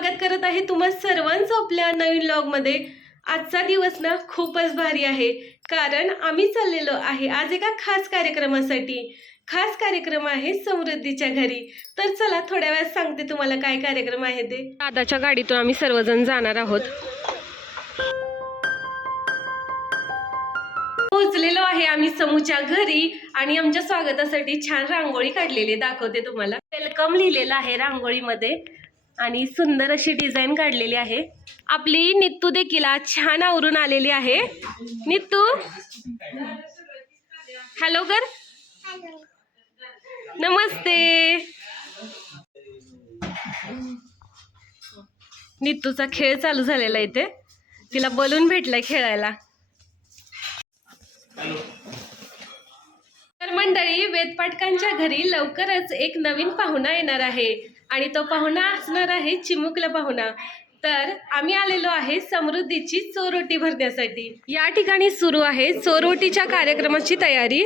स्वागत करत आहे तुम्हा सर्वांचं आपल्या नवीन व्लॉगमध्ये। आजचा दिवस ना खूपच भारी आहे, कारण आम्ही चाललेलो आहे आज एका खास कार्यक्रमासाठी। खास कार्यक्रम आहे समृद्धीच्या घरी। तर चला थोड्या वेळात सांगते तुम्हाला काय कार्यक्रम आहे ते। दादाच्या गाडीतून आम्ही सर्वजण जाणार आहोत। पोहोचलेलो आहे आम्ही समूच्या घरी आणि आमच्या स्वागतासाठी छान रांगोळी काढलेली दाखवते तुम्हाला। वेलकम लिहिलेलं आहे रांगोळीमध्ये आणि सुंदर अशी डिझाइन काढलेली आहे। आपली नित्तू देखील आज छान आवरून आलेली आहे। नित्तू हॅलो कर, नमस्ते। नित्तूचा खेळ चालू झालेला इथे, तिला बलून भेटलाय खेळायला। तर मंडळी, वेदपाटकांच्या घरी लवकरच एक नवीन पाहुणा येणार आहे आणि तो पाहुणा असणार आहे चिमुकला पाहुणा। तर आम्ही आलेलो आहे समृद्धीची चोरोटी भरण्यासाठी। या ठिकाणी सुरू आहे चोरोटीच्या कार्यक्रमाची तयारी।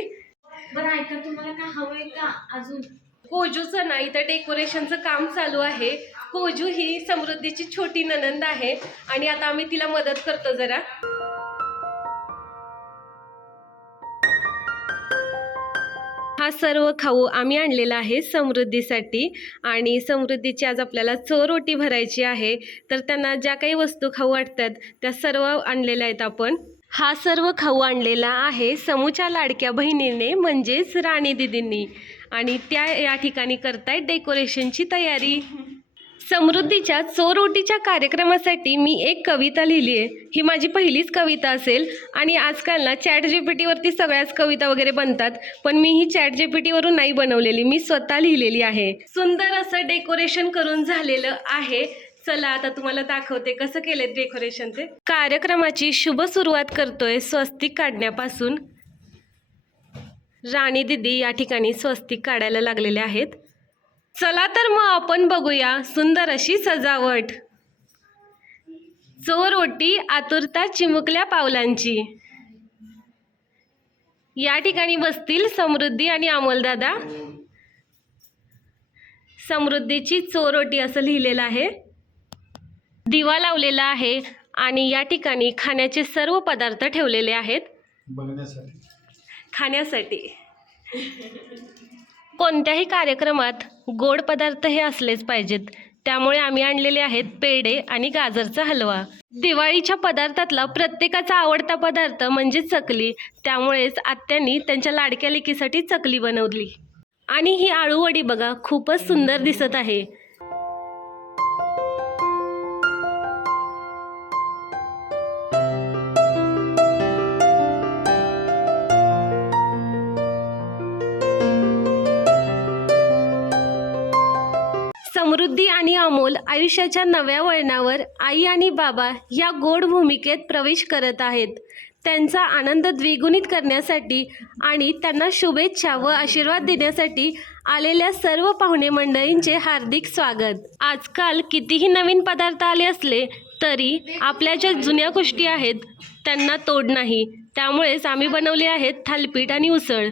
बरं ऐका, तुम्हाला काय हवंय का अजून? कोजूचं ना इथं डेकोरेशनचं काम चालू आहे। कोजू ही समृद्धीची छोटी नणंद आहे आणि आता आम्ही तिला मदत करतो जरा। हा सर्व खाऊ आम्ही आणलेला आहे समृद्धीसाठी आणि समृद्धीची आज आपल्याला चोरोटी भरायची आहे। तर त्यांना ज्या काही वस्तू खाऊ वाटतात त्या सर्व आणलेल्या आहेत आपण। हा सर्व खाऊ आणलेला आहे समूच्या लाडक्या बहिणीने म्हणजेच राणी दीदींनी आणि त्या या ठिकाणी करतायत डेकोरेशनची तयारी। समृद्धीच्या चोरोटीच्या कार्यक्रमासाठी मी एक कविता लिहिली आहे। ही माझी पहिलीच कविता असेल आणि आजकाल ना ChatGPT वरती सगळ्याच कविता वगैरे बनतात, पण मी ही ChatGPT वरून नाही बनवलेली, मी स्वतः लिहिलेली आहे। सुंदर असं डेकोरेशन करून झालेलं आहे। चला आता तुम्हाला दाखवते कसं केलंय डेकोरेशन ते। कार्यक्रमाची शुभ सुरुवात करतोय स्वस्तिक काढण्यापासून। राणी दीदी या ठिकाणी स्वस्तिक काढायला लागलेले आहेत। चला तर मग आपण बघूया सुंदर अशी सजावट। चोरोटी आतुरता चिमुकल्या पावलांची। या ठिकाणी बसतील समृद्धी आणि अमोलदादा। समृद्धीची चोरोटी असं लिहिलेलं आहे। दिवा लावलेला आहे आणि या ठिकाणी खाण्याचे सर्व पदार्थ ठेवलेले आहेत खाण्यासाठी। कोणत्याही कार्यक्रमात गोड पदार्थ हे असलेच पाहिजेत, त्यामुळे आम्ही आणलेले आहेत पेढे आणि गाजरचा हलवा। दिवाळीच्या पदार्थातला प्रत्येकाचा आवडता पदार्थ म्हणजे चकली, त्यामुळेच आत्यांनी त्यांच्या लाडक्या लेकीसाठी चकली बनवली। आणि ही आळूवडी बघा, खूपच सुंदर दिसत आहे। समृद्धी आणि अमोल आयुष्याच्या नव्या वळणावर आई आणि बाबा या गोड भूमिकेत प्रवेश करत आहेत। त्यांचा आनंद द्विगुणित करण्यासाठी आणि त्यांना शुभेच्छा व आशीर्वाद देण्यासाठी आलेल्या सर्व पाहुणे मंडळींचे हार्दिक स्वागत। आजकाल कितीही नवीन पदार्थ आले असले तरी आपल्या ज्या जुन्या गोष्टी आहेत त्यांना तोड नाही, त्यामुळेच आम्ही बनवले आहेत थालीपीठ आणि उसळ।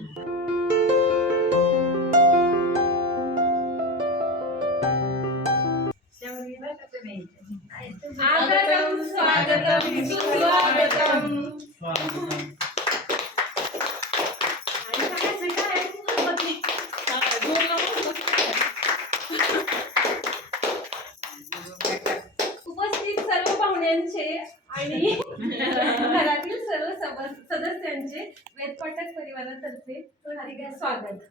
आगतम स्वागतम सुस्वागतम। उपस्थित सर्व पाहुण्यांचे आणि घरातील सर्व सदस्यांचे वेदपाठक परिवारातर्फे हार्दिक स्वागत।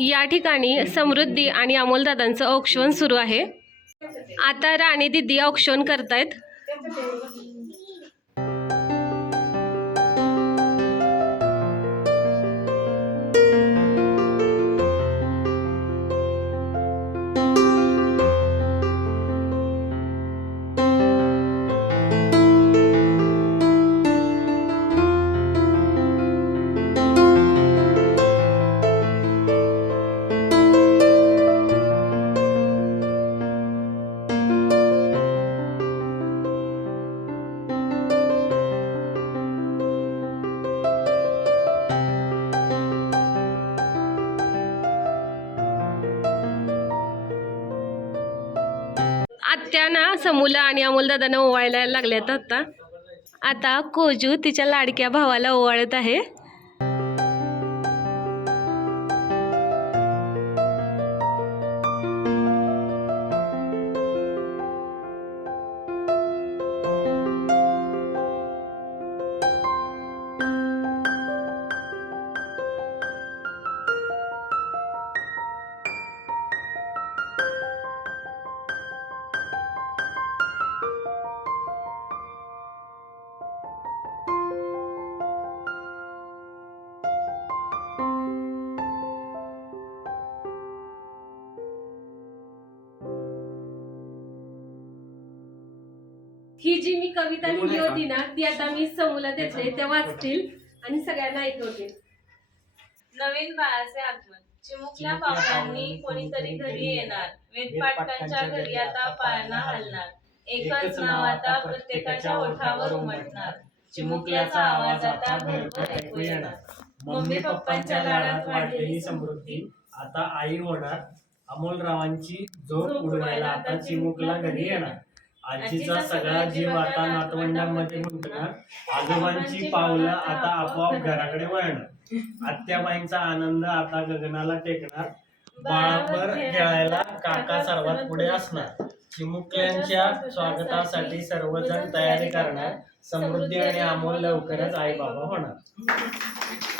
या ठिकाणी समृद्धी आणि अमोलदादांचं औक्षण सुरू आहे। आता राणी दीदी औक्षण करतायत। त्या ना समूला आणि अमोलदादांना ओवाळायला लागल्यात आता. आता कोजू तिच्या लाडक्या भावाला ओवाळत आहे. ही जी मी कविता लिहिली होती ना ती आता मी समूला देते, त्या वाचतील आणि सगळ्यांना ऐकवतील. नवीन बाळाचे आगमन. चिमुकल्या पावलांनी कोणीतरी घरी येणार. वेदपाटकांच्या घरी आता पाळणा हलणार. एकच नाव आता प्रत्येकाच्या ओठावर उमटणार. चिमुकल्याचा आवाज आता भरभर ऐकू येणार. मम्मी पप्पांच्या लाडात वाढलेली समृद्धी आता आई होणार. अमोलरावांची झोप उडवायला आता चिमुकला घरी येणार. आजीचा सगळा जीव आता नातवंडांमध्ये गुंतणार. आजोबांची पावलं आता आपोआप घराकडे वळणार. आत्याबाईंचा आनंद आता गगनाला टेकणार. बाळाभर खेळायला काका सर्वात पुढे असणार. चिमुकल्यांच्या स्वागतासाठी सर्वजण तयारी करणार. समृद्धी आणि अमोल लवकरच आई बाबा होणार.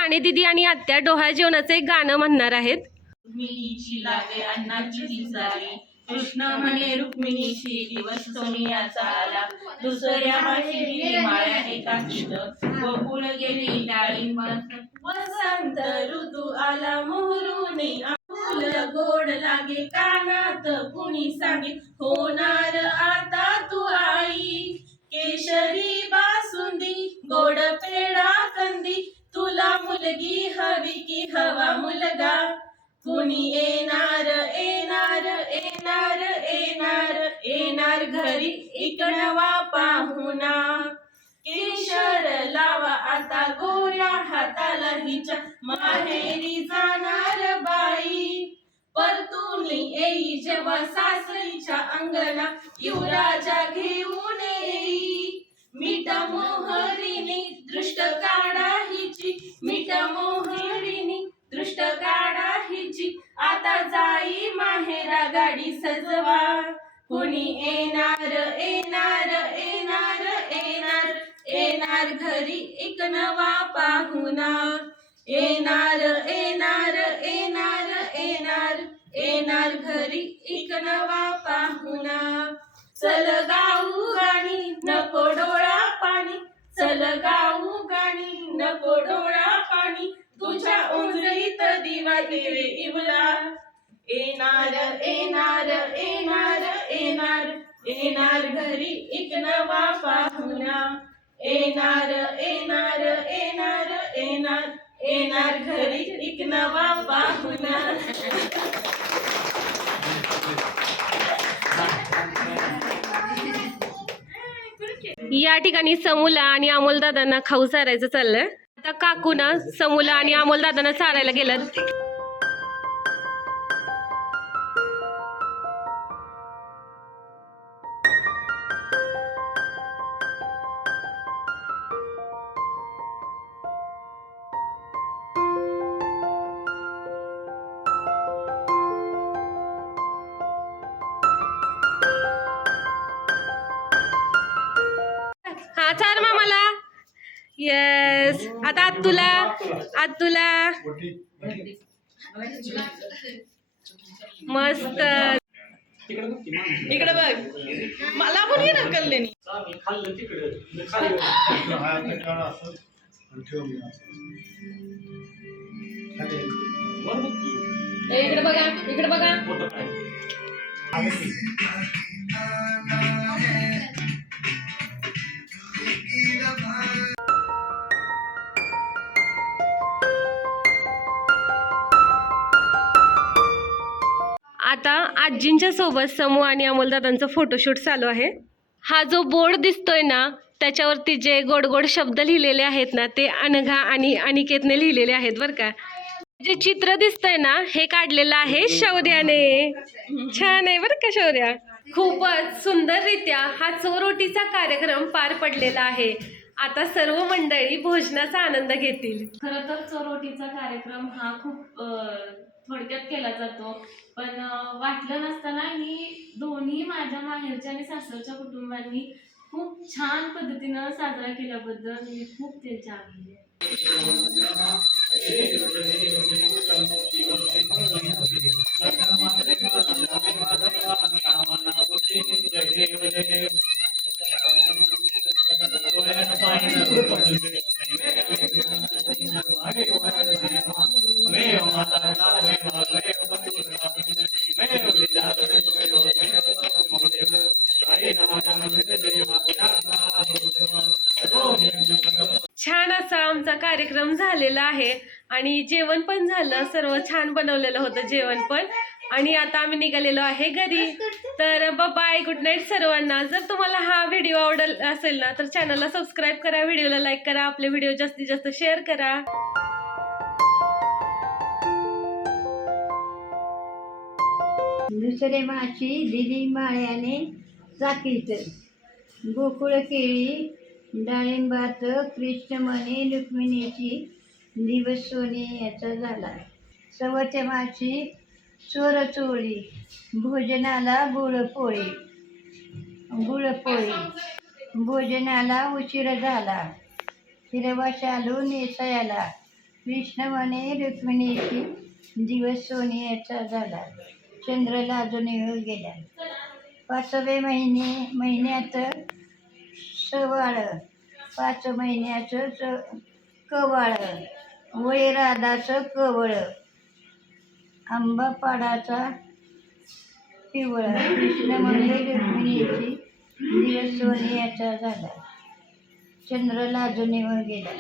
आणि दीदी आणि आत्या डोहाळ जेवणाचं एक गाणं म्हणणार आहेत. रुक्मिणीची लागे अन्नाची ती सारी. कृष्ण म्हणे रुक्मिणीची दिवस सोनियाचा आला. दुसऱ्या माहेरी माळ्या एकाक्षित. गोकुळ गेली डाळिंब. वसंत ऋतू आला मोहरुनी. फुल गोड लागे कानात कुणी सांगे. होणार आता तू आई. केशरी बासुंदी गोड पेढा कंदी. तुला मुलगी हवी की हवा मुलगा. कुणी येणार येणार येणार येणार येणार घरी एक नवा पाहुणा. केशर लावा आता गोऱ्या हाताला हिच्या. माहेरी जाणार बाई. परतुनी येई जेव्हा सासरीच्या अंगणा. युवराजा घेऊन येई. मीठ मोहरीनी दृष्ट काढा हिची. मीठ मोहरीनी दृष्ट काढा हिची. आता जाई माहेरा गाडी सजवा. कुणी येणार येणार येणार येणार येणार घरी एक नवा पाहुणा. येणार येणार येणार येणार येणार घरी एक नवा पाहुणा. चल गाऊ गाणी नको डोळा पाणी. चल गाऊ गाणी नको डोळा पाणी. तुझ्या उंजळीत दिवा तेरे इवला. येणार येणार येणार येणार येणार घरी एक नवा पाहुणा. येणार येणार येणार येणार येणार घरी एक नवा पाहुणा. या ठिकाणी समूला आणि अमोलदादांना खाऊ चारायचं चाललंय. आता काकूना समूला आणि अमोलदादांना चारायला गेलं. हा चार मामाला. येस. आता आत्तूला मस्त. इकडे बघ. मला पण येणार कल्याणी. खाल्लं तिकडे इकडे बघा इकडे बघा. आता आजींच्या सोबत समू आणि अमोलदादांचं फोटोशूट चालू आहे. हा जो बोर्ड दिसतोय ना त्याच्यावरती जे गोड गोड शब्द लिहिलेले आहेत ना ते अनघा आणि अनिकेतने लिहिलेले आहेत बरं का. जे चित्र दिसतंय ना हे काढलेलं आहे शौर्याने. छान आहे बरं का शौर्या. खूपच सुंदररित्या हा चोरोटीचा कार्यक्रम पार पडलेला आहे. आता सर्व मंडळी भोजनाचा आनंद घेतील. खरं तर चोरोटीचा कार्यक्रम हा खूप थोडक्यात केला जातो, पण वाटलं नसताना ही दोन्ही माझ्या माहेरच्या आणि सासरच्या कुटुंबांनी खूप छान पद्धतीनं साजरा केल्याबद्दल मी खूप त्यांचे आभारी आहे. छान असा आमचा कार्यक्रम झालेला आहे आणि जेवण पण झालं. सर्व छान बनवलेलं होतं जेवण पण. आणि आता आम्ही निघालेलो आहे घरी. तर बाय, गुड नाईट सर्वांना. जर तुम्हाला हा व्हिडिओ आवडत असेल ना तर चॅनलला सबस्क्राईब करा, व्हिडिओला लाईक करा, आपले व्हिडिओ जास्तीत जास्त शेअर करा. दुसरे माशी दिली माळ्याने चाकीत, गोकुळ केळी डाळिंबात, कृष्ण म्हणे रुक्मिणीची दिवस सोनी याचा झाला. सवते माशी चोर चोळी, भोजनाला गुळपोळी, भोजनाला उशीर झाला. हिरवा शालू नेसायला, कृष्ण म्हणे रुक्मिणीची दिवस सोनी याचा झाला. चंद्र लाजून गेला. 5व्या महिन्यात सवाळ, 5 महिन्याचं कवाळ, वय राधाचं कवळ, आंबा पाडाचा पिवळ, कृष्ण म्हणे रुक्मिणीची दिवस सोनी याचा झाला. चंद्र लाजून गेला.